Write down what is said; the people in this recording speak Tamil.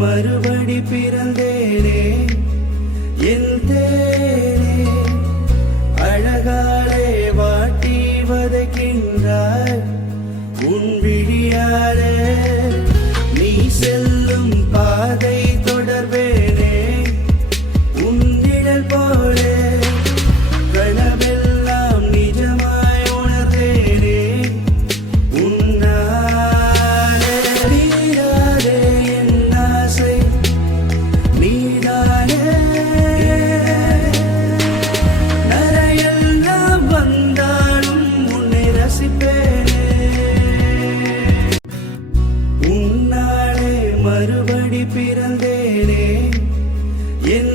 மறுபடி பிறந்தேனே என் தேனே அழகாலே வாட்டி வதைக்கின்றாய் உன் விழியாலே நீ செல்லும் பாதை தொடர்வேனே உன் நிழல் போலே கனவெல்லாம் நிஜமாய் உணர்ந்தேனே உன்னாலே நீராதே என் ஆசை நீதானே நரையெல்லாம் வந்தாலும் உன்னை ரசிப்பேனே உன்னாலே மறுபடி பிறந்தேனே என்